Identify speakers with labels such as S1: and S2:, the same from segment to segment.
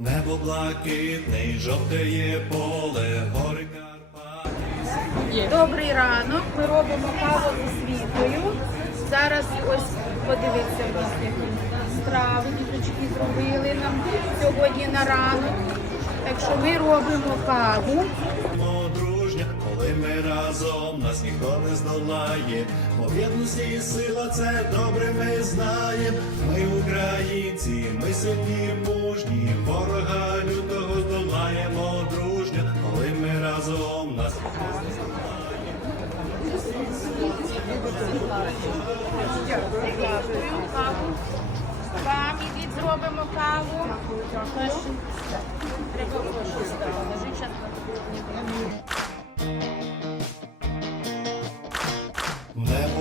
S1: Небо блакитний, жовтеє поле, гори Карпати.
S2: Добрий ранок. Ми робимо каву зі світлою. Зараз ось подивіться, у які зробили нам сьогодні на ранок. Так що ми робимо каву.
S1: Ми разом, нас ніхто не здолає. Бо єдності і сила це добре ми знаєм. Ми українці, ми сильні, мужні, ворога лютого здолаємо дружня, коли ми разом, нас ніхто не здолає.
S2: Дякую. Вам ідіть зробимо каву. Треба гроші ставити.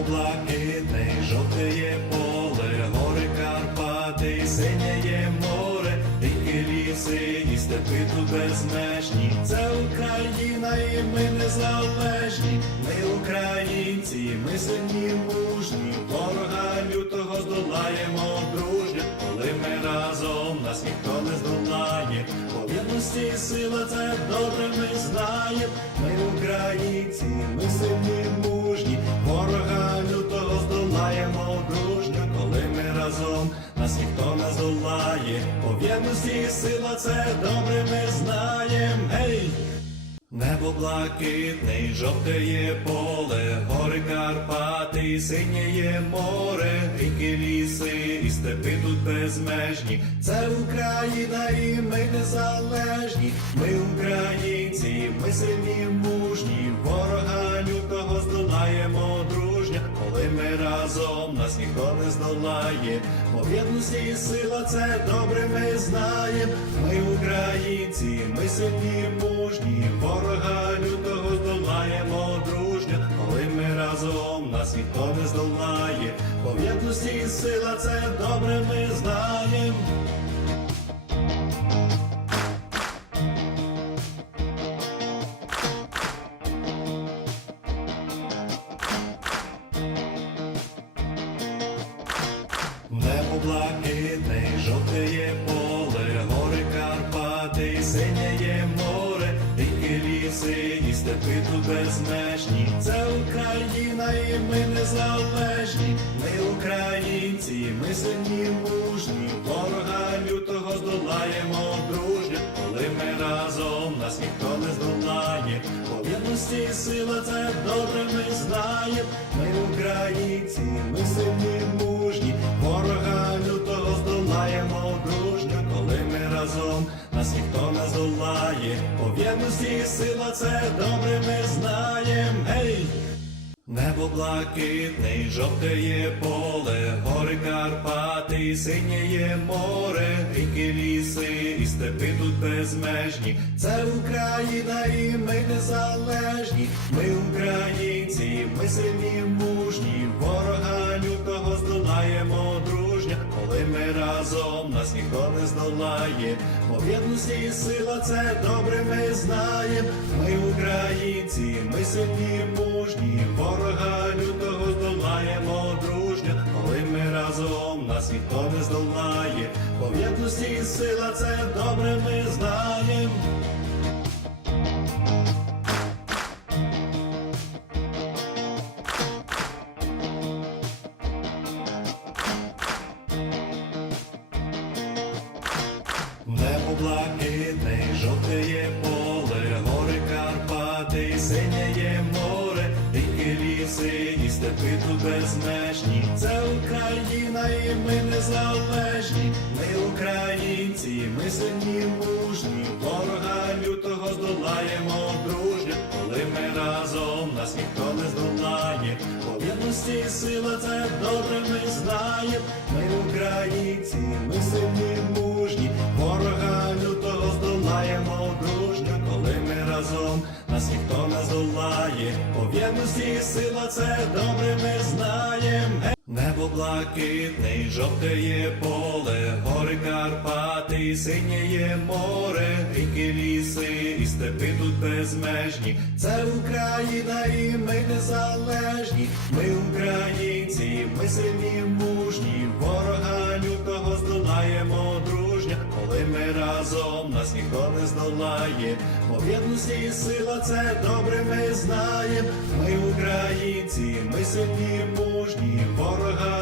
S1: Блакитне, жовтеє поле, гори Карпати, синєє море, ріки ліси і степи тут безмежні. Це Україна і ми незалежні. Ми українці, ми сильні, мужні, ворога лютого здолаємо дружньо, коли ми разом нас ніхто не здолає. Єдності сила це добре ми знаємо. Ми українці, ми сильні, мужні, ворога лютого здолаємо дружньо, коли ми разом нас ніхто не здолає. По єдності сила це добре ми знаємо. Гей! Небо блакитне, жовтеє поле, гори Карпати, синєє море, ріки ліси і степи тут безмежні. Це Україна і ми незалежні. Ми українці, ми сильні, мужні, ворога лютого здолаємо дружня, коли ми разом нас ніхто не здолає. Бо і сила це добре ми знаємо. Ми українці, ми сильні, мужні, ворога лютого здолаємо дружня, коли ми разом нас ніхто не здолає. Бо і сила це добре ми знаєм. Небо блакитне, жовтеє поле, гори Карпати, синєє море, ріки ліси і степи тут безмежні. Це Україна і ми незалежні. Ми українці, ми сильні, мужні, ворога лютого здолаємо дружньо, коли ми разом нас ніхто не здолає. Єдності сила це добре ми знаємо. Ми українці, ми сильні, здолає. По єдності і сила це добре ми знаєм. Гей! Небо блакитне, жовтеє поле, гори Карпати, синєє море, ріки ліси і степи тут безмежні. Це Україна і ми незалежні. Ми українці, ми сильні, мужні, ворога лютого ми разом нас ніхто не здолає. Бо і сила це добре ми знаємо. Ми українці, ми сильні, мужні, ворога лютого здолаємо дружньо, коли ми разом нас ніхто не здолає. Бо і сила це добре ми жовтеє поле, гори Карпати, синєє море, ріки ліси і степи тут безмежні. Це Україна і ми незалежні. Ми українці, ми сильні, мужні, ворога лютого здолаємо дружньо, коли ми разом нас ніхто не здолає. поб'єдності сила це добре ми знаєм. Ми українці, ми сильні, мужні, разом нас ніхто не здолає. По сила це добре ми знаєм. Небо блакитне, жовтеє поле, гори Карпати, синєє море, ріки ліси і степи тут безмежні. Це Україна і ми незалежні. Ми українці, ми сильні, мужні, разом, нас ніхто не здолає. Бо єдності сила це добре ми знаємо. Ми українці, ми сильні, мужні, ворога